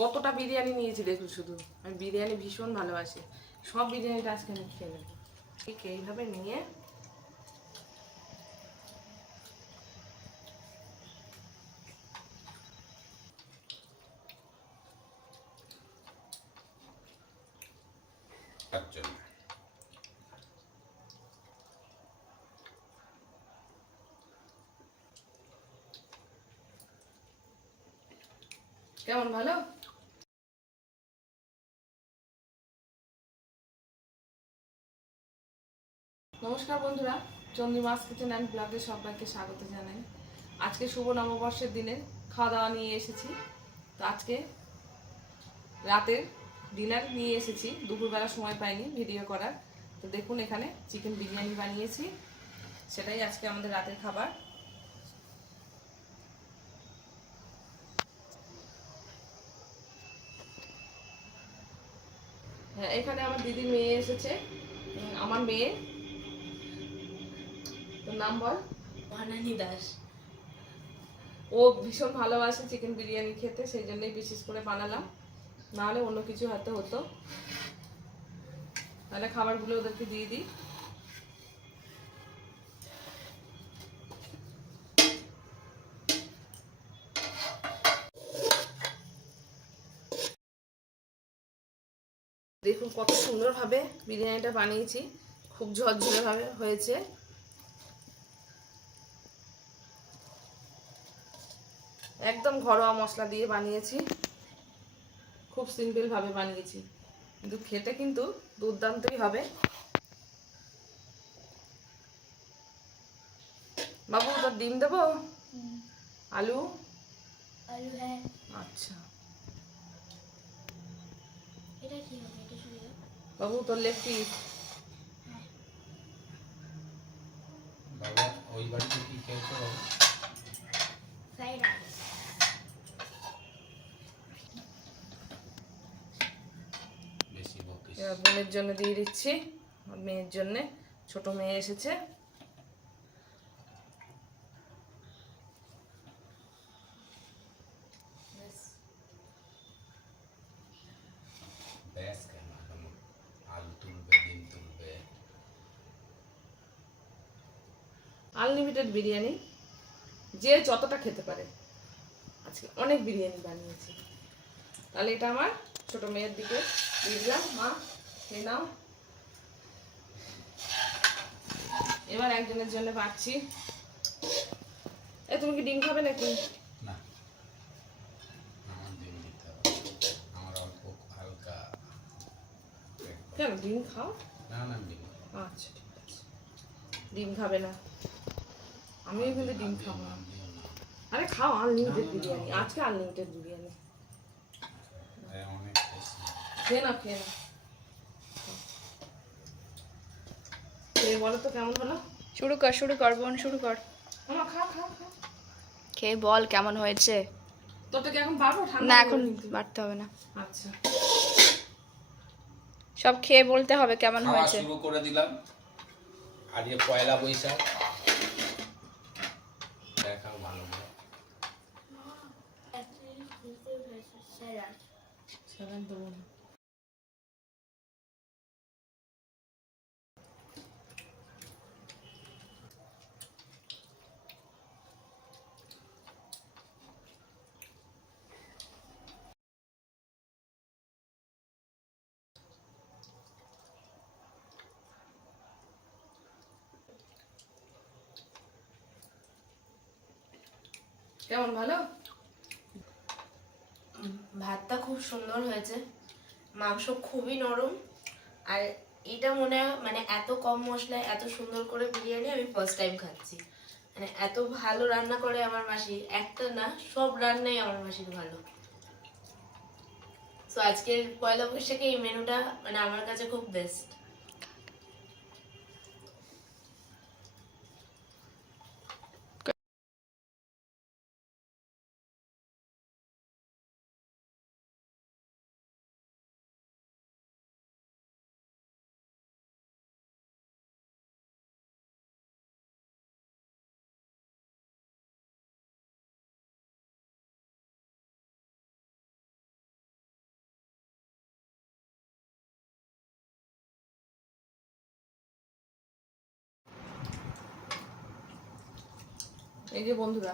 কতটা বিরিয়ানি নিয়েছি দেখুন শুধু। আমি বিরিয়ানি ভীষণ ভালোবাসি। সব বিরিয়ানিটা আজকে আমি খেয়ে নেব। ঠিক এইভাবে নিয়ে কেমন ভালো? নমস্কার বন্ধুরা চন্দ্রী মাছ কিচেন অ্যান্ড ব্লগে সবাইকে স্বাগত জানাই। আজকে শুভ নববর্ষের দিনে খাওয়া দাওয়া নিয়ে এসেছি। তো আজকে রাতের ডিনার নিয়ে এসেছি, দুপুরবেলা সময় পাইনি ভিডিও করার। তো দেখুন এখানে চিকেন বিরিয়ানি বানিয়েছি, সেটাই আজকে আমাদের রাতের খাবার। হ্যাঁ এখানে আমার দিদির মেয়ে এসেছে, আমার মেয়ে তোর নাম বল? বনানী দাস। ও ভীষণ ভালোবাসে চিকেন বিরিয়ানি খেতে সেই জন্যই বিশেষ করে বানালাম। নাহলে অন্য কিছু হয়তো হতো। তাহলে খাবারগুলো ওদেরকে দিয়ে দিই। দেখুন কত সুন্দরভাবে বিরিয়ানিটা বানিয়েছি। খুব ঝরঝরে ভাবে হয়েছে। একদম ঘরোয়া মশলা দিয়ে বানিয়েছি। খুব সিম্পল ভাবে বানিয়েছি। কিন্তু খেতে কিন্তু দুর্দান্তই হবে। বাবু তোর ডিম দেবো? আলু? আলু হ্যাঁ। আচ্ছা। এটা কি হবে? এটা শুরু বাবু তোর লেগ পিস বাবা ওই বাড়িতে কি খেয়েছো বাবা ফ্রাইড রাইস বেশি বকিস এবার বোনের জন্য দিয়ে দিচ্ছি। মেয়ের জন্য। ছোট মেয়ে এসেছে। আনলিমিটেড বিরিয়ানি। যে যতটা খেতে পারে। আজকে অনেক বিরিয়ানি বানিয়েছি। তাহলে এটা আমার ছোট মেয়ের দিকে। দিয়ে দিলাম মা খেয়ে নাও। এবার একজনের জন্য পাচ্ছি। এ তুমি কি ডিম খাবে নাকি? না। আমার ডিম কেন খাও? না না ডিম আচ্ছা ঠিক আছে। ডিম খাবে না। আমিও কিন্তু ডিম খাব আরে খাও আনলিমিটেড বিরিয়ানি। আজকে আনলিমিটেড বিরিয়ানি। খেয়ে না খেয়ে না বলো তো কেমন হলো শুরু কর শুরু কর বোন শুরু কর খেয়ে বল কেমন হয়েছে তোরটা কি এখন বাড়বো না এখন বাড়তে হবে না আচ্ছা সব খেয়ে বলতে হবে কেমন হয়েছে শুরু করে দিলাম আজকে পয়লা বৈশাখ দেখাও ভালো সেভেন দেবো কেমন, ভালো? ভাতটা খুব সুন্দর হয়েছে। মাংস খুবই নরম। আর এটা মনে হয় মানে এত কম মশলায় এত সুন্দর করে বিরিয়ানি আমি ফার্স্ট টাইম খাচ্ছি। মানে এত ভালো রান্না করে আমার মাসি। একটা না, সব রান্নাই আমার মাসির ভালো। তো আজকের পয়লা বৈশাখে এই মেনুটা মানে আমার কাছে খুব বেস্ট এই যে বন্ধুরা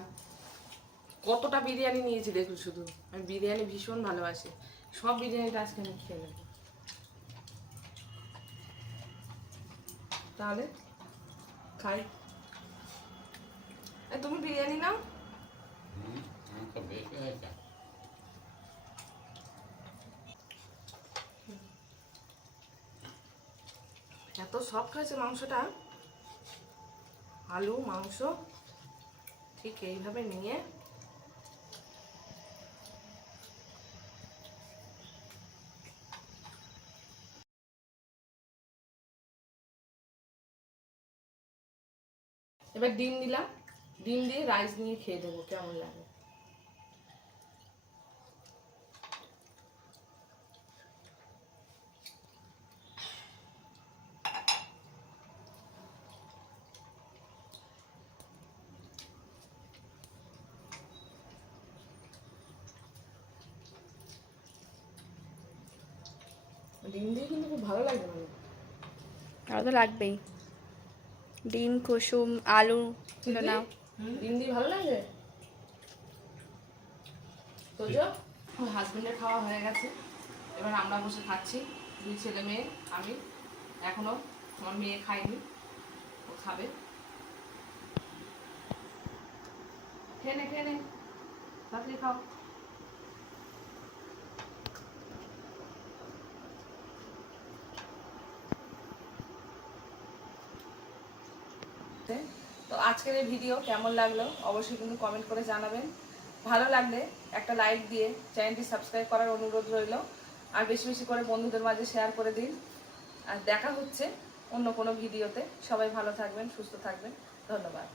কতটা বিরিয়ানি নিয়েছি দেখুন শুধু। আমি বিরিয়ানি ভীষণ ভালোবাসি। সব বিরিয়ানিটা আজকে আমি খেয়ে নেব। তাহলে খাই। তুমি বিরিয়ানি নাও। এত সফট হয়েছে মাংসটা। আলু মাংস। ঠিক এইভাবে নিয়ে এবার ডিম দিলাম ডিম দিয়ে রাইস নিয়ে খেয়ে দেবো কেমন লাগে ডিম দিয়ে কিন্তু খুব ভালো লাগে মানে। ভালো তো লাগবেই। ডিম কুসুম আলু গুলো নাও। ডিম দিয়ে ভালো লাগে? তো যো হাজবেন্ডের খাওয়া হয়ে গেছে। এবার আমরা বসে খাচ্ছি। দুই ছেলে মেয়ে আমি। এখনও আমার মেয়ে খায়নি। ও খাবে। খেয়ে নে খেয়ে নে। তাড়াতাড়ি খাও তো আজকের এই ভিডিও কেমন লাগল অবশ্যই কিন্তু কমেন্ট করে জানাবেন। ভালো লাগলে একটা লাইক দিয়ে চ্যানেলটি সাবস্ক্রাইব করার অনুরোধ রইল। আর বেশি বেশি করে বন্ধুদের মাঝে শেয়ার করে দিন। আর দেখা হচ্ছে অন্য কোনো ভিডিওতে সবাই ভালো থাকবেন, সুস্থ থাকবেন। ধন্যবাদ।